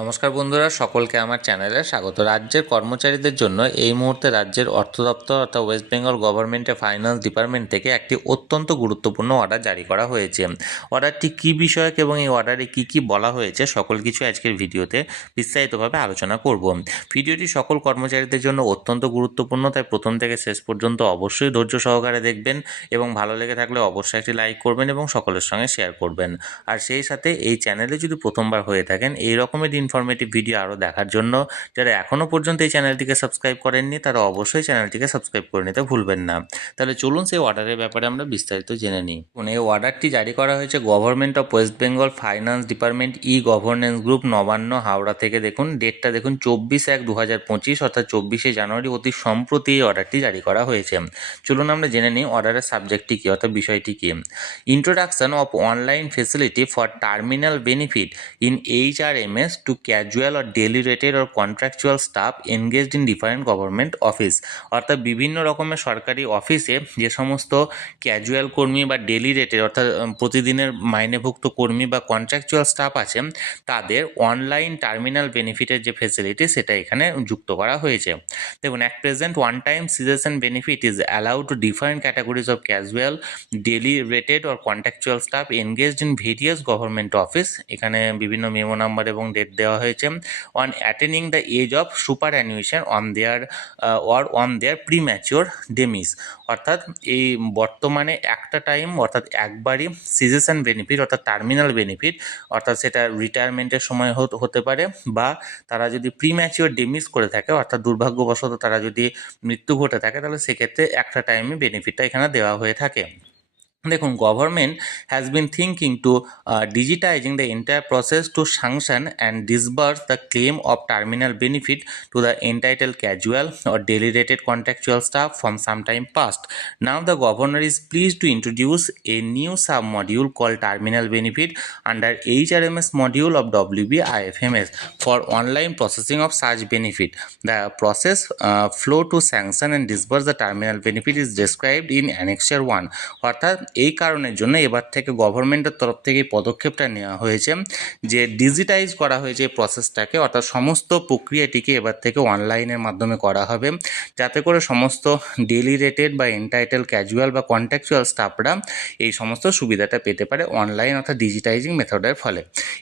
নমস্কার বন্ধুরা সকলকে আমার চ্যানেলে স্বাগত রাজ্যের কর্মচারীদের জন্য এই মুহূর্তে রাজ্যের অর্থ দপ্তর অর্থাৎ ওয়েস্ট বেঙ্গল গভর্নমেন্টের ফাইন্যান্স ডিপার্টমেন্ট থেকে একটি অত্যন্ত গুরুত্বপূর্ণ অর্ডার জারি করা হয়েছে অর্ডারটি কী বিষয়ক এবং এই অর্ডারে কি কি বলা হয়েছে সকল কিছু আজকের ভিডিওতে বিস্তারিতভাবে আলোচনা করব ভিডিওটি সকল কর্মচারীদের জন্য অত্যন্ত গুরুত্বপূর্ণ তাই প্রথম থেকে শেষ পর্যন্ত অবশ্যই ধৈর্য সহকারে দেখবেন এবং ভালো লেগে থাকলে অবশ্যই একটি লাইক করবেন এবং সকলের সঙ্গে শেয়ার করবেন আর সেই সাথে এই চ্যানেলে যদি প্রথমবার হয়ে থাকেন এই রকমের ইনফরমেটিভ ভিডিও আরও দেখার জন্য যারা এখনও পর্যন্ত এই চ্যানেলটিকে সাবস্ক্রাইব করেননি তারা অবশ্যই চ্যানেলটিকে সাবস্ক্রাইব করে নিতে ভুলবেন না তাহলে চলুন সেই অর্ডারের ব্যাপারে আমরা বিস্তারিত জেনে নিই এই অর্ডারটি জারি করা হয়েছে government of West Bengal finance department e governance group Nabanna Howrah থেকে দেখুন ডেটটা দেখুন চব্বিশ এক দু হাজার পঁচিশ অর্থাৎ চব্বিশে জানুয়ারি অতি সম্প্রতি এই অর্ডারটি জারি করা হয়েছে চলুন আমরা জেনে নিই অর্ডারের সাবজেক্টটি কী অর্থাৎ বিষয়টি কী introduction of online facility for terminal benefit in H R M S to to casual or daily rated or contractual staff engaged in different government office অর্থাৎ বিভিন্ন রকমের সরকারি অফিসে যে সমস্ত ক্যাজুয়াল কর্মী বা ডেলি রেটের অর্থাৎ প্রতিদিনের মাইনেভুক্ত কর্মী বা কন্ট্রাকচুয়াল স্টাফ আছেন তাদের অনলাইন টার্মিনাল বেনিফিটের যে ফেসিলিটি সেটা এখানে যুক্ত করা হয়েছে দেখুন at present one time cessation benefit is allowed to different categories of casual daily rated or contractual staff engaged in various government office এখানে বিভিন্ন মেমো নাম্বার এবং ডেট দেওয়া হয়েছে on attaining the age of superannuation on their or on their premature demise অর্থাৎ এই বর্তমানে একটা time অর্থাৎ একবারই সিজেশন বেনিফিট অর্থাৎ টার্মিনাল বেনিফিট অর্থাৎ সেটা রিটায়ারমেন্টের সময় হতে পারে বা তারা যদি প্রি ম্যাচিওর ডেমিস করে থাকে অর্থাৎ দুর্ভাগ্যবশত তারা যদি মৃত্যু ঘটে থাকে তাহলে সেক্ষেত্রে একটা টাইমে বেনিফিটটা এখানে দেওয়া হয়ে থাকে Dekun, government has been thinking to uh, digitizing the entire process to sanction and disburse the claim of terminal benefit to the entitled casual or delegated contractual staff from some time past. Now the governor is pleased to introduce a new sub-module called terminal benefit under HRMS module of WB IFMS for online processing of such benefit. The process uh, flow to sanction and disburse the terminal benefit is described in Annexure 1. এই কারণের জন্য এবার থেকে গভর্নমেন্টের তরফ থেকে পদক্ষেপটা নেওয়া হয়েছে যে ডিজিটাইজ করা হয়েছে এই প্রসেসটাকে অর্থাৎ সমস্ত প্রক্রিয়াটিকে এবার থেকে অনলাইনের মাধ্যমে করা হবে যাতে করে সমস্ত ডেলি রেটেড বা এন্টাইটেল ক্যাজুয়াল বা কন্ট্যাকচুয়াল স্টাফরা এই সমস্ত সুবিধাটা পেতে পারে অনলাইন অর্থাৎ ডিজিটাইজিং মেথডের ফলে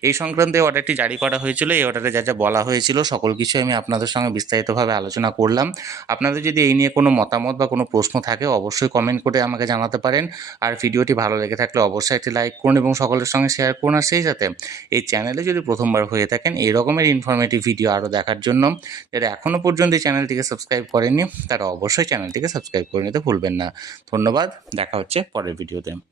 এই সংক্রান্ত এই অর্ডারটি জারি করা হয়েছিল এই অর্ডারে যা যা বলা হয়েছিল সকল কিছু আমি আপনাদের সঙ্গে বিস্তারিতভাবে আলোচনা করলাম আপনাদের যদি এই নিয়ে কোনো মতামত বা কোনো প্রশ্ন থাকে অবশ্যই কমেন্ট করে আমাকে জানাতে পারেন আর ভিডিওটি ভালো লেগে থাকলে অবশ্যই একটি লাইক করুন এবং সকলের সঙ্গে শেয়ার করুন আর সেই সাথে এই চ্যানেলে যদি প্রথমবার হয়ে থাকেন এই রকমের ইনফরমেটিভ ভিডিও আরও দেখার জন্য যারা এখনও পর্যন্ত এই চ্যানেলটিকে সাবস্ক্রাইব করেননি তারা অবশ্যই চ্যানেলটিকে সাবস্ক্রাইব করে নিতে ভুলবেন না ধন্যবাদ দেখা হচ্ছে পরের ভিডিওতে